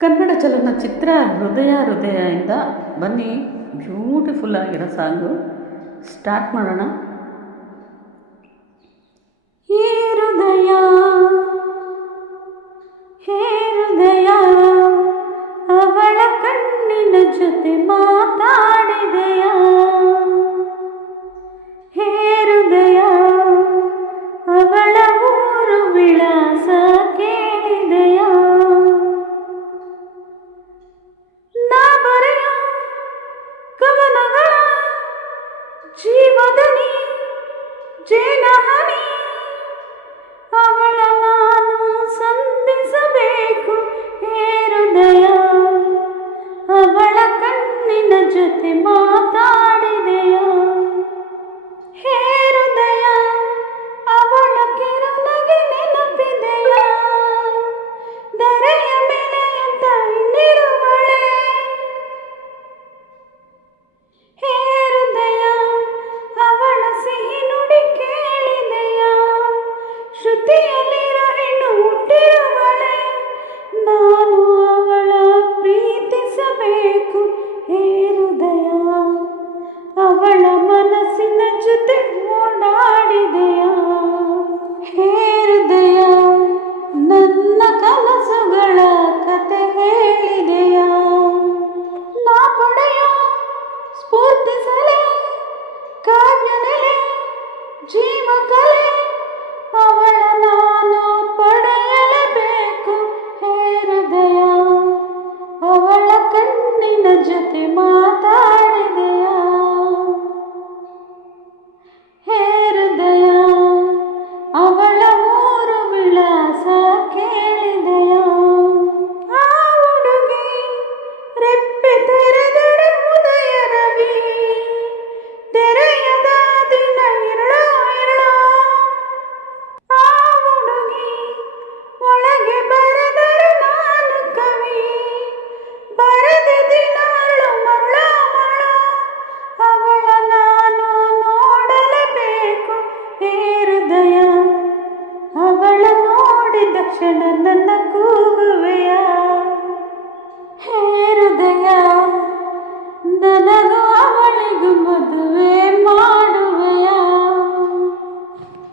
ಕನ್ನಡ ಚಲನಚಿತ್ರ ಹೃದಯ ಹೃದಯ ಇಂದ ಬನ್ನಿ. ಬ್ಯೂಟಿಫುಲ್ ಆಗಿರೋ ಸಾಂಗು ಸ್ಟಾರ್ಟ್ ಮಾಡೋಣ. ಹೃದಯ, ಹೇ ಹೃದಯ, ಅವಳ ಕಣ್ಣಿನ ಜೊತೆ ಮಾತಾಡಿದೆಯ जीवन में जीना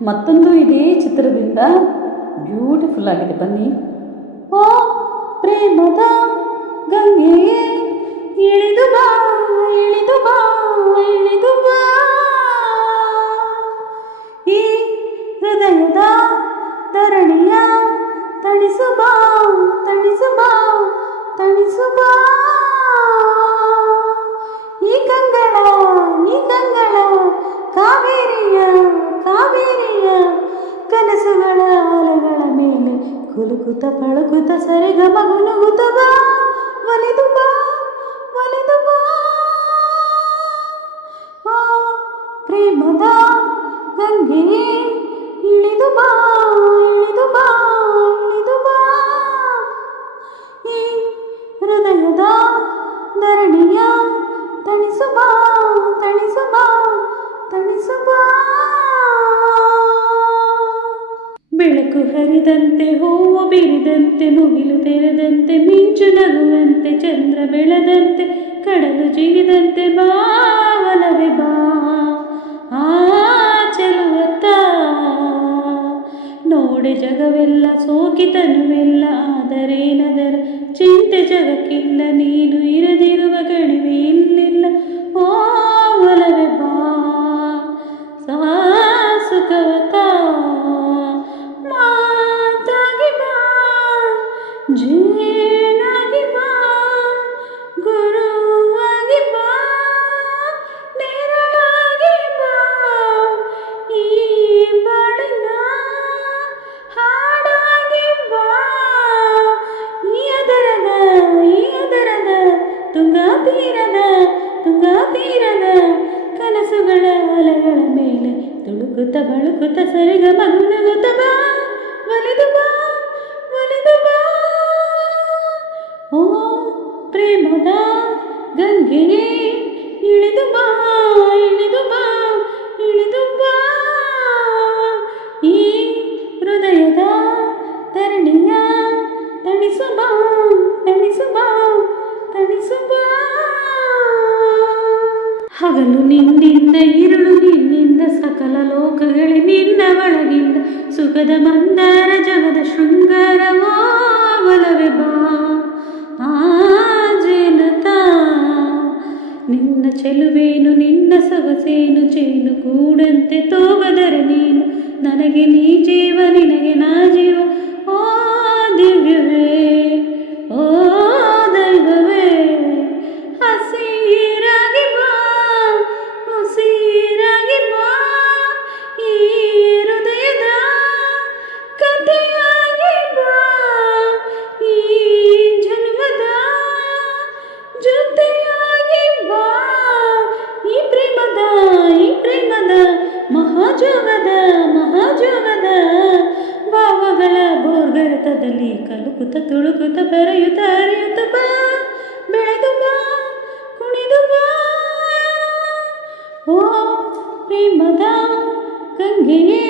ಮತ್ತೊಂದು ಇದೇ ಚಿತ್ರದಿಂದ ಬ್ಯೂಟಿಫುಲ್ ಆಗಿದೆ. ಬನ್ನಿ. ಓ, ಪ್ರೇಮದ ಗಂಗೆಯೇ, ಇಳಿದು ಬಾ ಇಳಿದು ಬಾ ಇಳಿದು ಬಾ. ಈ ಹೃದಯದ ಧರಣಿಯ ತಣಿಸು ಬಾ ತಣಿಸು ಬಾ ತಣಿಸು ಬಾ. ಈ ಕಂಗಳ ಈ ಕಂಗಳ ಕಾವೇರಿಯ ಕಾವೇರಿಯ ಕನಸುಗಳ ಅಲೆಗಳ ಮೇಲೆ ಕುಲುಕುತ ಪಳುಕುತ ಸರಿಗಮ ಗುನುಗುತ ಬಾ ಒಲಿದು ಬಾ ಒಲಿದು ಬಾ. ಪ್ರೇಮದ ಗಂಗೆ ಇಳಿದು ಬಾ ಇಳಿದು ಬಾ ಇಳಿದು ಬಾ. ಈ ಹೃದಯದ ಧರಣಿಯ, ತಣಿಸು ಬಾ ತಣಿಸು ಬಾ. ಬೆಳಕು ಹರಿದಂತೆ, ಹೂವು ಬಿರಿದಂತೆ, ಮುಗಿಲು ತೆರೆದಂತೆ, ಮಿಂಚು ನಗುವಂತೆ, ಚಂದ್ರ ಬೆಳೆದಂತೆ, ಕಡಲು ಜಿಗಿದಂತೆ, ಬಾವಲವೆ ಬಾ, ಆ ಚೆಲುವತ್ತ. ನೋಡೆ ಜಗವೆಲ್ಲ ಸೋಕಿತನುವೆಲ್ಲ ಆದರೇನದರ ಚಿಂತೆ ಜಗಕ್ಕಿಲ್ಲ, ನೀನು ಇರದಿರುವ ಕಣಿವೆ ಇಲ್ಲಿಲ್ಲ. ಓ ತೀರದ ತುಂಗಾ ತೀರನ, ಕನಸುಗಳ ಅಲೆಗಳ ಮೇಲೆ ತುಳುಕುತ್ತ ಬಳುಕುತ್ತ ಸರಿಗ ಮಗುನಗುತ್ತ ಬಾ, ಒಲಿದು ಬಾ ಒಲಿದು ಬಾ. ಓ ಪ್ರೇಮದ ಗಂಗೆಯೇ, ಇಳಿದು ಬಾ ಇಳಿದು ಬಾ. ಹಗಲು ನಿನ್ನಿಂದ, ಇರುಳು ನಿನ್ನಿಂದ, ಸಕಲ ಲೋಕಗಳೆ ನಿನ್ನ ಒಳಗಿಂದ. ಸುಖದ ಮಂದಾರ ಜಗದ ಶೃಂಗಾರವೋ ಒಲವೆ ಬಾ. ಆಜೇನತಾ ನಿನ್ನ ಚೆಲುವೇನು, ನಿನ್ನ ಸೊಗಸೇನು, ಚೇನು ಕೂಡಂತೆ ತೋಗದರೆ ನೀನು. ನನಗೆ ನೀ ಜೀವ, ನಿನಗೆ ನಾ ಜೀವ. ಓ ಮಹಾಜೋಗದ ಮಹಾಜೋಗದ ಭಾವಗಳ ಭೋರ್ಗರತದಲ್ಲಿ ಕಲುಕುತ್ತ ತುಳುಕುತ ಬೆರೆಯುತ್ತ ಹರಿಯುತ್ತ ಬಾ ಬೆಳೆದು ಬಾ ಕುಣಿದು ಬಾ ಓ ಪ್ರೇಮದ ಗಂಗೆಯೇ